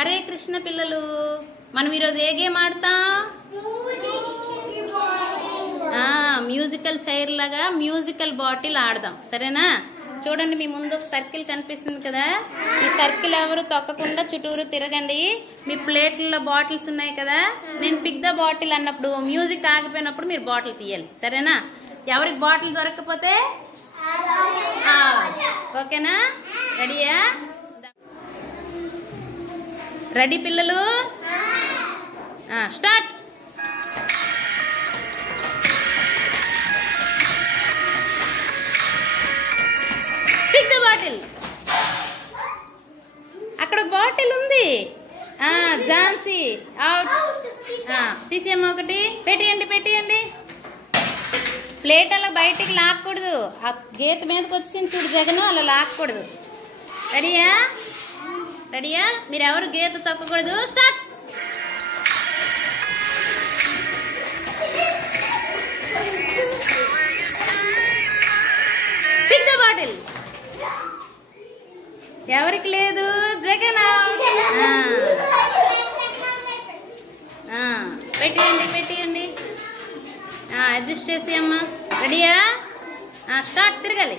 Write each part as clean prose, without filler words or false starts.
హరే కృష్ణ పిల్లలు, మనం ఈరోజు ఏ గేమ్ ఆడతాం? మ్యూజికల్ చైర్ లాగా మ్యూజికల్ బాటిల్ ఆడదాం, సరేనా? చూడండి, మీ ముందు ఒక సర్కిల్ కనిపిస్తుంది కదా, ఈ సర్కిల్ ఎవరు తొక్కకుండా చుట్టూరు తిరగండి. మీ ప్లేట్లలో బాటిల్స్ ఉన్నాయి కదా, నేను పిక్ ద బాటిల్ అన్నప్పుడు మ్యూజిక్ ఆగిపోయినప్పుడు మీరు బాటిల్ తీయాలి, సరేనా? ఎవరికి బాటిల్ దొరకకపోతే ఓకేనా? రెడీయా? రెడీ పిల్లలు? స్టార్ట్. Pick the bottle. అక్కడ బాటిల్ ఉంది, ఝాన్సీ అవుట్. తీసేయమ్మా, ఒకటి పెట్టేయండి. ప్లేట్ అలా బయటికి లాక్కూడదు, ఆ గీత మీదకి వచ్చింది చూడు జగను, అలా లాక్కూడదు. రెడీయా? మీరు ఎవరు గీత తొక్కకూడదు. స్టార్ట్. Pick the bottle. ఎవరికి లేదు, జగన్. పెట్టేయండి. అడ్జస్ట్ చేసి అమ్మా. రెడీయా? స్టార్ట్. తిరగాలి.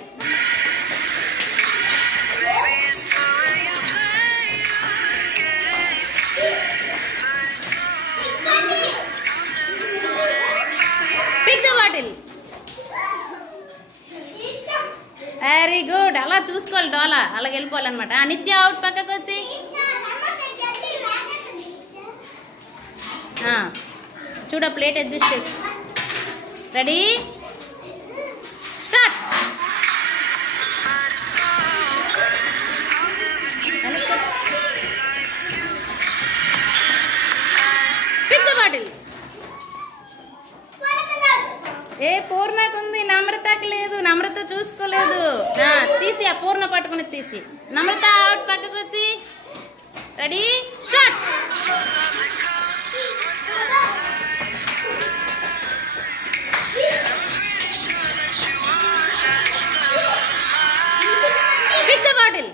Pick the bottle. Very good. అలా చూసుకోవాలి, డోలా అలాగ వెళ్ళిపోవాలన్నమాట. నిత్య అవుట్. పక్కకు వచ్చి చూడ, ప్లేట్ అడ్జస్ట్ చేసి. Ready? Start. Pick the bottle. పూర్ణకు ఉంది, నమ్రతకు లేదు. నమ్రత చూసుకోలేదు. తీసి ఆ పూర్ణ పట్టుకుని తీసి. నమ్రత అవుట్. పక్కకు వచ్చి. Ready? Start. Pick the bottle.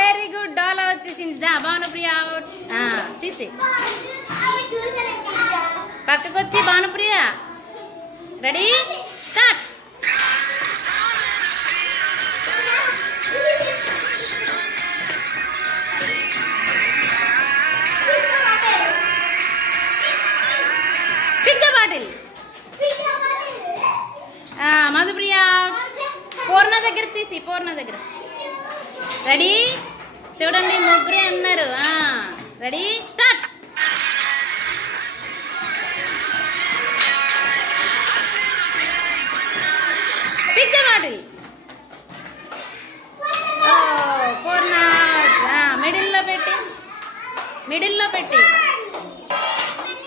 Very good. Dola వచ్చేసింది. భానుప్రియ అవుట్. తీసి పక్కకు వచ్చి. Bhanupriya ready? Start. Pick the bottle. Madhupriya Purna దగ్గర తీసి. పూర్ణ దగ్గర. రెడీ? చూడండి, ముగ్గురే అన్నారు. Ready? Start. Pick the bottle. Purna మిడిల్లో పెట్టి.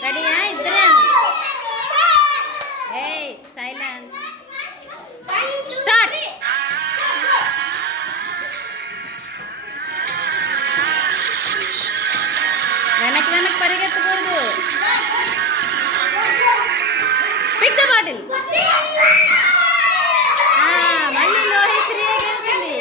రెడీయా? ఇద్దరే. సైలెన్స్. స్టార్ట్. వెనక్కి పరిగెత్తకూడదు. Pick the bottle. మళ్ళీ లోహేశ్వరి గెలిచింది.